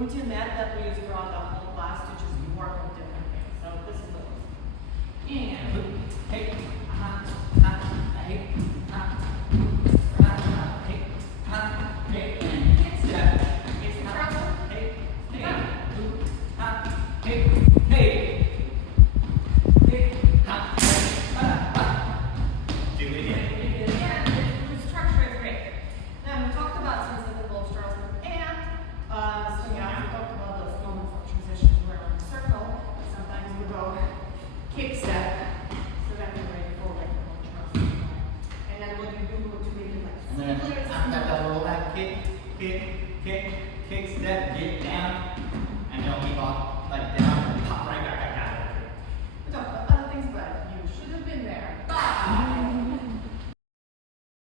routine mat that we use throughout the whole class to just work with different things. So this is those. And hey, hey, kick step, so that we're ready for like the whole trust. And then what you do to make it like and then after that roll back, kick, step, get down, and don't leave off like down and pop right back out. We talked about other things, but you should have been there. Bye.